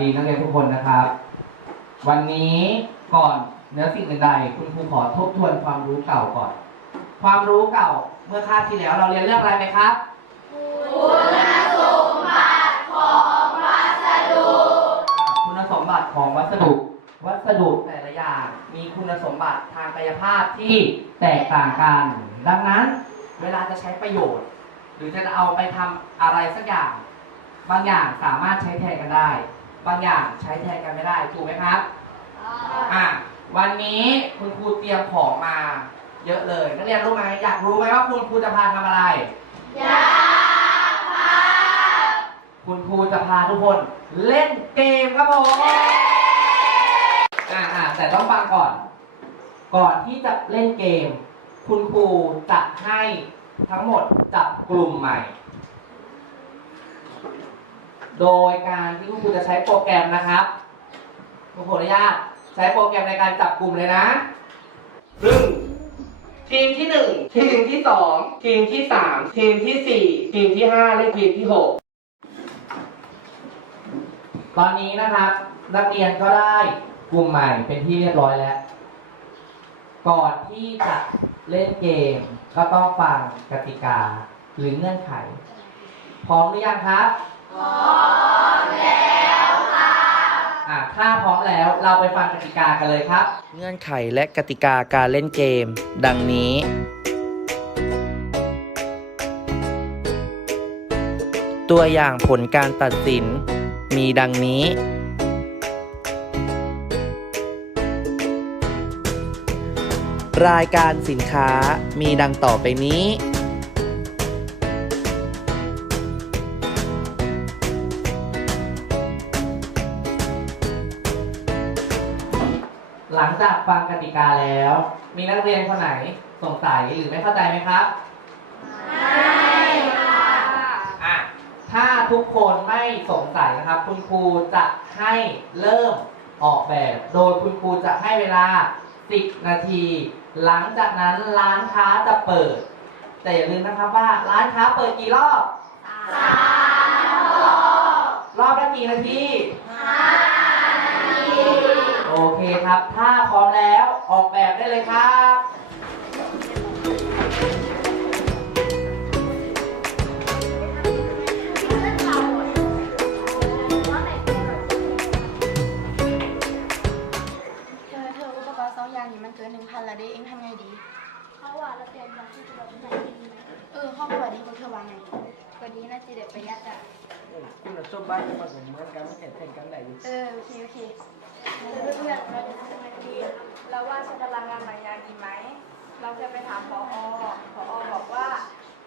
ดีนักเรียนทุกคนนะครับ วันนี้ก่อนเนื้อสิ่งอื่นใดคุณครูขอทบทวนความรู้เก่าก่อน ความรู้เก่าเมื่อคาบที่แล้วเราเรียนเรื่องอะไรไหมครับคุณสมบัติของวัสดุวัสดุแต่ละอย่างมีคุณสมบัติทางกายภาพที่แตกต่างกัน ดังนั้นเวลาจะใช้ประโยชน์ หรือจะเอาไปทำอะไรสักอย่าง บางอย่างสามารถใช้แทนกันได้ บางอย่างใช้แทนกันไม่ได้ถูกไหมครับอะวันนี้คุณครูเตรียมของมา เยอะเลยนักเรียนรู้ไหมอยากรู้ไหมว่าคุณครูจะพาทำอะไรคุณครูจะพาทุกคนเล่นเกมครับผมอ่าอ่าแต่ต้องฟังก่อน ก่อนที่จะเล่นเกม คุณครูจะให้ทั้งหมดจับกลุ่มใหม่ โดยการที่คุณครูจะใช้โปรแกรมนะครับคุณครูอนุญาตใช้โปรแกรมในการจับกลุ่มเลยนะซึ่งทีมที่หนึ่งทีมที่สองทีมที่สามทีมที่สี่ทีมที่ห้าและทีมที่หกตอนนี้นะครับ นักเรียนก็ได้กลุ่มใหม่เป็นที่เรียบร้อยแล้ว ก่อนที่จะเล่นเกมก็ต้องฟังกติกาหรือเงื่อนไข พร้อมหรือยังครับ พร้อมแล้วค่ะอะถ้าพร้อมแล้วเราไปฟังกติกากันเลยครับ เงื่อนไขและกติกาการเล่นเกม ดังนี้ ตัวอย่างผลการตัดสิน มีดังนี้ รายการสินค้ามีดังต่อไปนี้ ติกาแล้ว มีนักเรียนคนไหนสงสัยหรือไม่เข้าใจไหมครับอะ ถ้าทุกคนไม่สงสัยนะครับ คุณครูจะให้เริ่มออกแบบ โดยคุณครูจะให้เวลา 10 นาที หลังจากนั้นร้านค้าจะเปิด แต่อย่าลืมนะครับว่าร้านค้าเปิดกี่รอบสามรอบรอบละกี่นาทีห้านาที โอเคครับ ถ้าพร้อมแล้วออกแบบได้เลยครับเธอเธออุปกรณ์สองอย่างนี้มันเกินหนึ่งพันละเด้เองทำไงดี เขาว่าเราเตรียมยาที่จะแบบไหนดีไหมเออข้อมูลดีพวกเธอว่าไงก็ดีนะจีเด็ดประหยัดอะ คุณสมบัติมันเหมือนกันไม่เห็นแทนกันได้อยู่ เออ โอเค โอเค เพื่อนๆเราจะทำยังไงดีเราว่าฉันจะลังงานบางอย่างดีไหม เราจะไปถามพอพอบอกว่า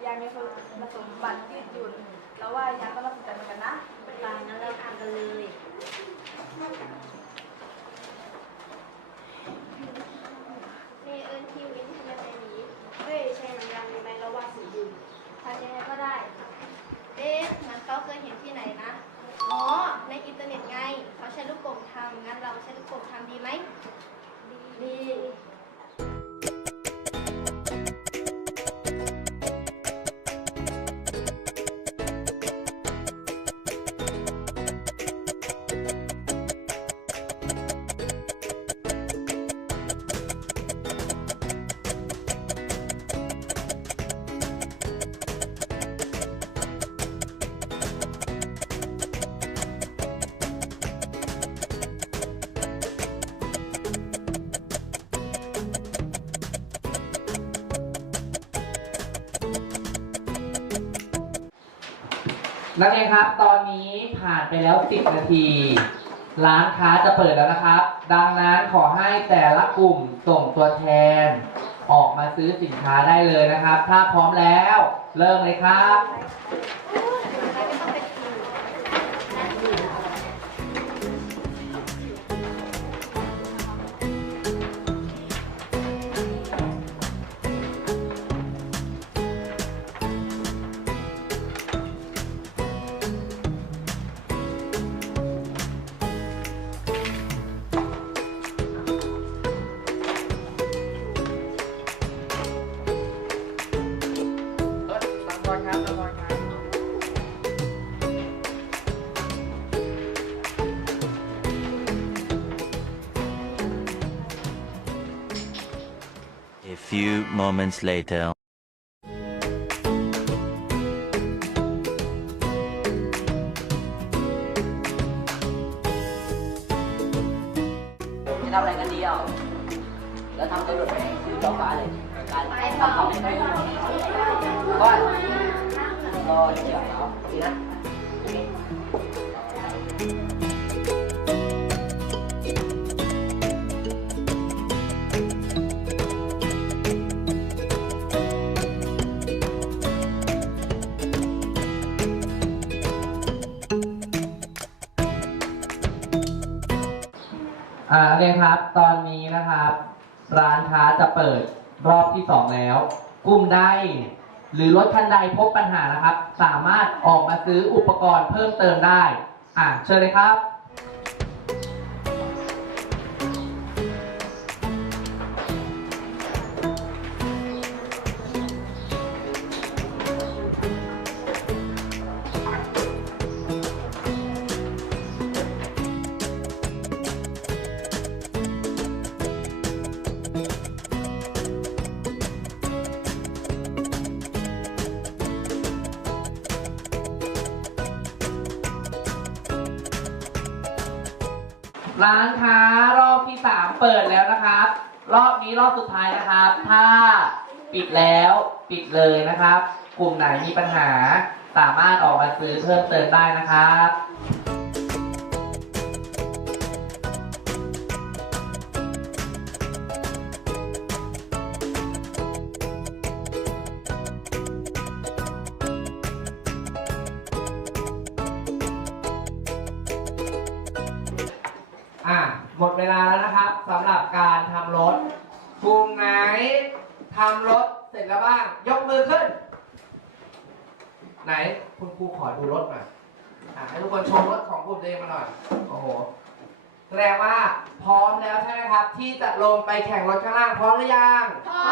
ยามีคุณสมบัติยืดหยุ่นเราว่ายาก็ต้องสนใจเหมือนกันนะ ไป็นไรงั้นเราทำกันเลย นักเรียนครับ ตอนนี้ผ่านไปแล้ว 10 นาที ร้านค้าจะเปิดแล้วนะครับ ดังนั้นขอให้แต่ละกลุ่มส่งตัวแทน ออกมาซื้อสินค้าได้เลยนะครับ ถ้าพร้อมแล้ว เริ่มเลยครับ few moments later. อ่าเรียนครับ ตอนนี้นะครับ ร้านค้าจะเปิดรอบที่สองแล้ว กลุ่มใดหรือรถคันใดพบปัญหานะครับ สามารถออกมาซื้ออุปกรณ์เพิ่มเติมได้ อ่าเชิญเลยครับ ร้านค้ารอบที่สามเปิดแล้วนะครับ รอบนี้รอบสุดท้ายนะครับ ถ้าปิดแล้วปิดเลยนะครับ กลุ่มไหนมีปัญหาสามารถออกมาซื้อเพิ่มเติมได้นะครับ ขอดูรถหน่อยอะให้ทุกคนชมรถของกลุ่มเองมาหน่อย โอ้โห แสดงว่าพร้อมแล้วใช่ไหมครับ ที่จะลงไปแข่งรถข้างล่างพร้อมหรือยัง พร้อ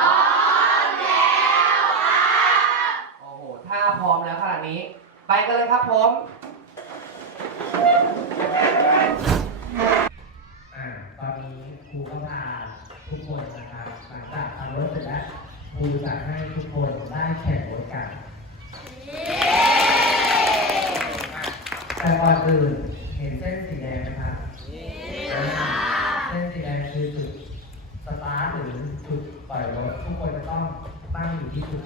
มแล้วค่ะโอ้โห ถ้าพร้อมแล้วขนาดนี้ ไปกันเลยครับผมอ่าตอนนี้ครูก็พาทุกคนนะครับหลังจากทำรถเสร็จแล้วครูจะให้ทุกคนได้แข่งรถกันอะ แต่ก่อนอื่นเห็นเส้นสีแดงไหมครับเส้นสีแดงคือจุดสตาร์ทหรือจุดปล่อยรถทุกคนจะต้องตั้งอยู่ที่จุด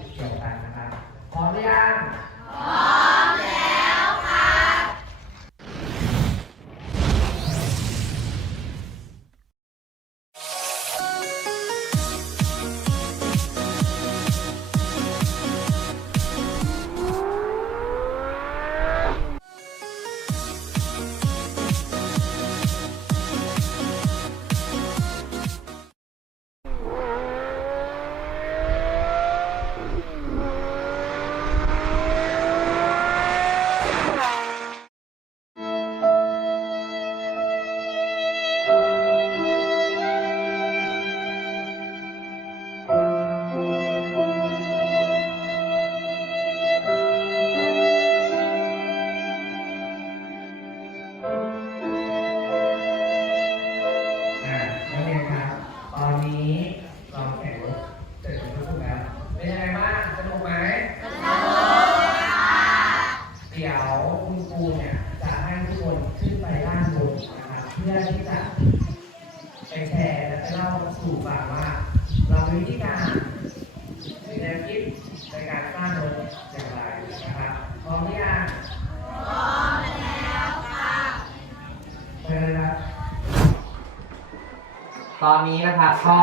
นนี้นะครับก็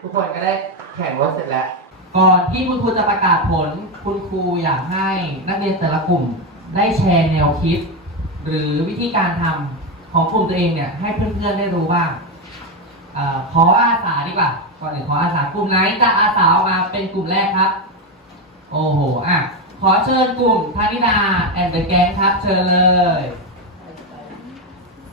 ทุกคนก็ได้แข่งรถเสร็จแล้ว ก่อนที่คุณครูจะประกาศผล คุณครูอยากให้นักเรียนแต่ละกลุ่มได้แชร์แนวคิด หรือวิธีการทำของกลุ่มตัวเองเนี่ยให้เพื่อนๆได้รู้บ้างเออขออาสาดีกว่าก่อนอื่นขออาสากลุ่มไหนจะอาสาออกมาเป็นกลุ่มแรกครับ โอ้โหอะขอเชิญกลุ่มธนิดาแอนเดอร์แกงครับ เชิญเลย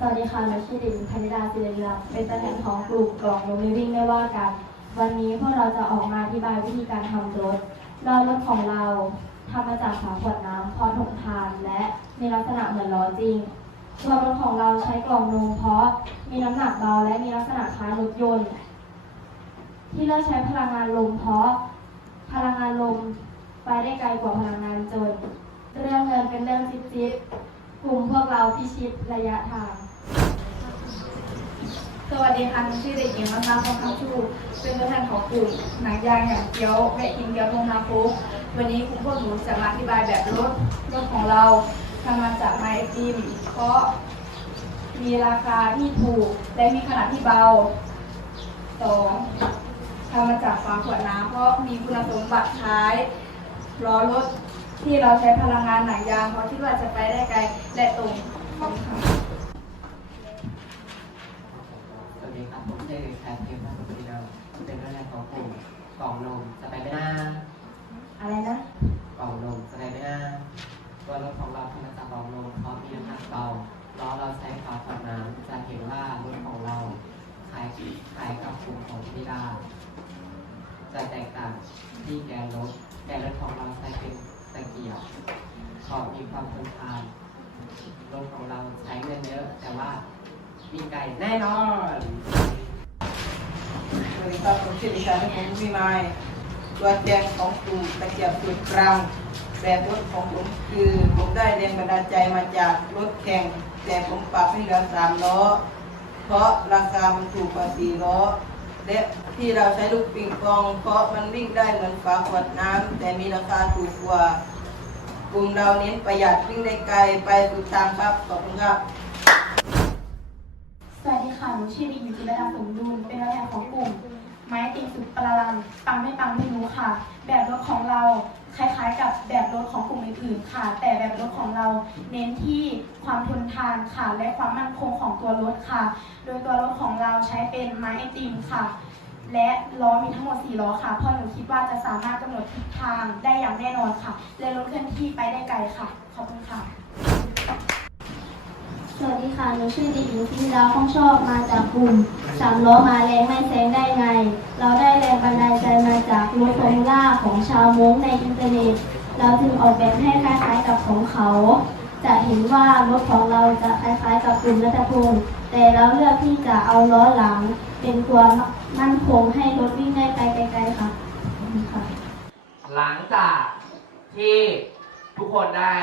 สวัสดีค่ะหนูชื่อดินพนิดาศิริลักษ์เป็นตัวแทนของกลุ่มกล่องนมลิวิ่งไม่ว่ากัน วันนี้พวกเราจะออกมาอธิบายวิธีการทำรถล้อรถของเราทำมาจากฝาขวดน้ำพอถงทานและมีลักษณะเหมือนล้อจริงตัวรถของเราใช้กล่องนมเพราะมีน้ำหนักเบาและมีลักษณะคล้ายรถยนต์ ที่เลือกใช้พลังงานลมเพราะพลังงานลมไปได้ไกลกว่าพลังงานจน เรื่องเงินเป็นเรื่องจิ๊บจิ๊บกลุ่มพวกเราพิชิตระยะทาง สวัสดีค่ะชื่อเด็กหญิงมัทนาพงคำชูเป็นตัวแทนของกลุ่มหนังยางอย่างเกี๊ยวและกินเกี๊ยวทงนาฟุกวันนี้กลุ่มพวกหนูจะมาอธิบายแบบรถรถของเราทำมาจากไม้ไอติมเพราะมีราคาที่ถูกและมีขนาดที่เบาสองทำมาจากฝาขวดน้ำเพราะมีคุณสมบัติท้ายล้อรถที่เราใช้พลังงานหนังยางเพราะคิดว่าจะไปได้ไกลและตรงขอบคุณค่ะ สวัส ดีครับผมชื่อแคทเทียมพันธุ์ดีเราเป็นตัวแทนของกลุ่มกล่องนมสไปไม่น่าอะไรนะกล่องนมสไปไม่น่าตัวรถของเราทำมาจากกล่องนมเพราะมีน้ำหนักเบาล้อเราใช้ฝาขวดน้ำจะเห็นว่ารถของเราคล้ายคล้ายกับกลุ่มของพิดาจะแตกต่างที่แกนรถแกนรถของเราใช้เป็นตะเกียบขอบมีความทนทานรถของเราใช้เงินเยอะแต่ว่า มีไก่แน่นอนสวัสดีครับผมชื่อดิฉันผมวิมายตัวแทนของกลุ่มตะเกียบสุดกลางแบบรถของผมคือผมได้แรงบันดาลใจมาจากรถแข่ง แต่ผมปรับให้เหลือสามล้อ เพราะราคามันถูกกว่าสี่ล้อ และที่เราใช้ลูกปิงปอง เพราะมันวิ่งได้เหมือนฝาขวดน้ำแต่มีราคาถูกกว่ากลุ่มเราเน้นประหยัดวิ่งได้ไกลไปสุดทางครับขอบคุณครับ สวัสดีค่ะ หนูชื่อเด็กหญิงจิรดาสมดุล เป็นตัวแทนของกลุ่ม ไม้ติงสุดปราลัมปังไม่ปังไม่รู้ค่ะ แบบรถของเราคล้าย ๆ กับแบบรถของกลุ่มอื่นๆค่ะ แต่แบบรถของเราเน้นที่ความทนทานค่ะ และความมั่นคงของตัวรถค่ะ โดยตัวรถของเราใช้เป็นไม้ไอติมค่ะ และล้อมีทั้งหมด 4 ล้อค่ะเพราะหนูคิดว่าจะสามารถกำหนดทิศทางได้อย่างแน่นอนค่ะ และรถเคลื่อนที่ไปได้ไกลค่ะ ขอบคุณค่ะ สวัสดีค่ะ หนูชื่อเด็กหญิงพิมดาข้องชอบมาจากกลุ่มสามล้อมาแรงไม่แซงได้ไง เราได้แรงบันดาลใจมาจากรถฟอร์มูล่าของชาวม้งในอินเทอร์เน็ต เราจึงออกแบบให้คล้ายๆกับของเขา จะเห็นว่ารถของเราจะคล้ายๆกับกลุ่มรัตพงศ์แต่เราเลือกที่จะเอาล้อหลัง เป็นตัวมั่นคงให้รถวิ่งได้ไกลๆค่ะขอบคุณค่ะหลังจากที่ทุกคนได้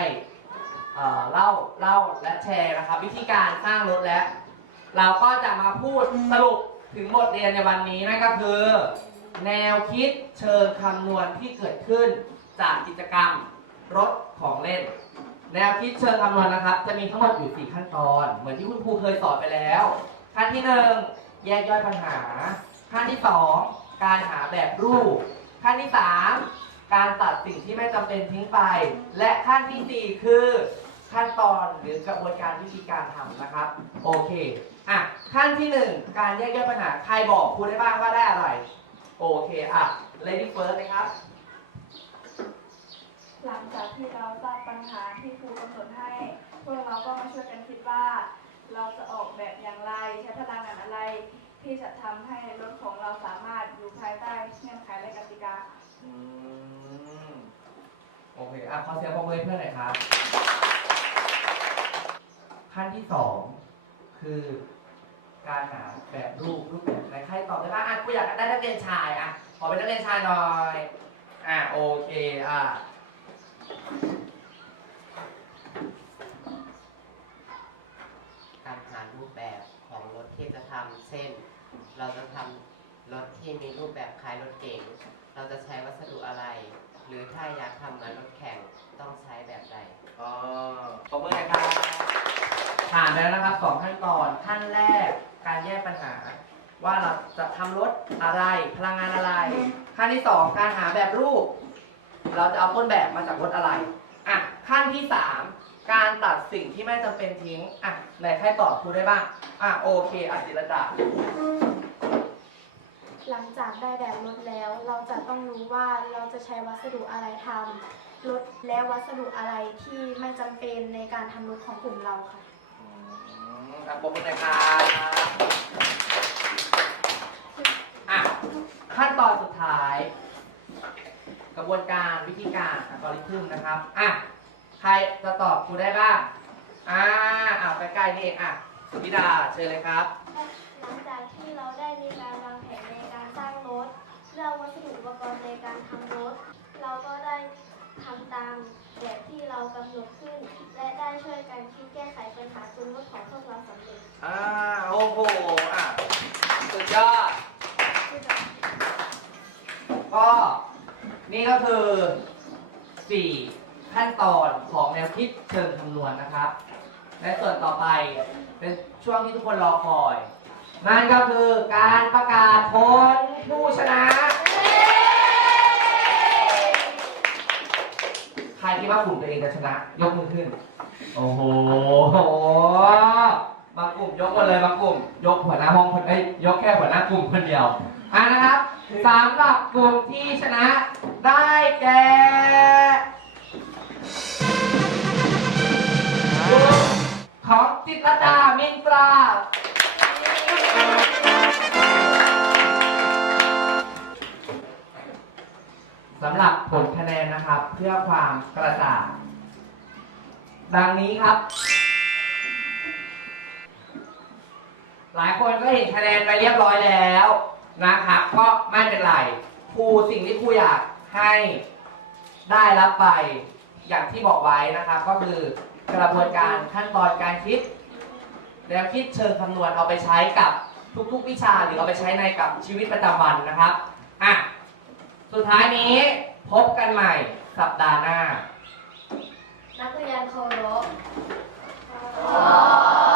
เอ่อเล่าเล่าและแชร์นะครับ วิธีการสร้างรถแล้วเราก็จะมาพูดสรุปถึงบทเรียนในวันนี้นั่นก็คือ แนวคิดเชิงคำนวณที่เกิดขึ้นจากกิจกรรมรถของเล่น แนวคิดเชิงคำนวณนะครับ จะมีทั้งหมดอยู่ 4 ขั้นตอน เหมือนที่คุณครูเคยสอนไปแล้ว ขั้นที่ 1 แยกย่อยปัญหา ขั้นที่ 2 การหาแบบรูป ขั้นที่ 3 การตัดสิ่งที่ไม่จำเป็นทิ้งไป และขั้นที่ 4 คือ ขั้นตอนหรือกระบวนการวิธีการทำนะครับ โอเคอะขั้นที่ 1 การแยกย่อยปัญหา ใครบอกครูได้บ้างว่าได้อะไร โอเคอะ lady first เลยครับ หลังจากที่เราทราบปัญหาที่ครูกำหนดให้ พวกเราก็มาช่วยกันคิดว่า เราจะออกแบบอย่างไรใช้พลังงานอะไร ที่จะทำให้รถของเราสามารถอยู่ภายใต้เงื่อนไขและกติกา อืม โอเค อะ ขอเสียงปรบมือให้เพื่อนหน่อยครับ ขั้นที่สองคือการหาแบบรูปรูปแบบใครตอบได้บ้างอะกูอยากได้นักเรียนชายอะขอเป็นนักเรียนชายหน่อยอะโอเคอะการหารูปแบบของรถที่จะทำเช่น เราจะทำรถที่มีรูปแบบคล้ายรถเก๋งเราจะใช้วัสดุอะไร หรือถ้าอยากทำเหมือนรถแข่งต้องใช้แบบใดอ๋อปรบมือหน่อยครับผ่านไปแล้วนะครับสองขั้นตอนขั้นแรกการแยกปัญหา ว่าเราจะทำรถอะไรพลังงานอะไร ขั้นที่สองการหาแบบรูป เราจะเอาต้นแบบมาจากรถอะไรอะขั้นที่สามการตัดสิ่งที่ไม่จำเป็นทิ้งอะไหนใครตอบครูได้บ้างอะโอเคอะจิรดา หลังจากได้แบบรถแล้ว เราจะต้องรู้ว่าเราจะใช้วัสดุอะไรทำรถและวัสดุอะไรที่ไม่จำเป็นในการทำรถของกลุ่มเราค่ะอืมอะปรบมือหน่อยครับอะขั้นตอนสุดท้าย กระบวนการวิธีการอัลกอริทึมนะครับอะใครจะตอบครูได้บ้างอ่าอะใกล้ๆนี่เองอะสุธิดาเชิญเลยครับ หลังจากที่เราได้มีการ การทำรถ เราก็ได้ทำตามแบบที่เรากำหนดขึ้น และได้ช่วยกันคิดแก้ไขปัญหาจนรถของพวกเราสำเร็จ อ่าโอ้โหอะสุดยอดก็นี่ก็คือ 4 ขั้นตอนของแนวคิดเชิงคำนวณนะครับ และส่วนต่อไปเป็นช่วงที่ทุกคนรอคอยนั่นก็คือการประกาศผลผู้ชนะ ใครคิดว่ากลุ่มตัวเองจะชนะ ยกมือขึ้น โอ้โหบางกลุ่มยกมาเลยบางกลุ่ม ยกหัวหน้าห้องคนเอ้ยยกแค่หัวหน้ากลุ่มคนเดียวอะนะครับสำหรับกลุ่มที่ชนะได้แก่กลุ่มของจิตรดามินตรา สำหรับผลคะแนนนะครับ เพื่อความกระจ่างดังนี้ครับ หลายคนก็เห็นคะแนนไปเรียบร้อยแล้วนะครับ ก็ไม่เป็นไรครูสิ่งที่ครูอยากให้ได้รับไปอย่างที่บอกไว้นะครับ ก็คือกระบวนการขั้นตอนการคิด แล้วคิดเชิงคำนวณเอาไปใช้กับทุกๆ วิชาหรือเอาไปใช้ในกับชีวิตประจำวันนะครับอะ สุดท้ายนี้พบกันใหม่สัปดาห์หน้า นักเรียนเคารพขอ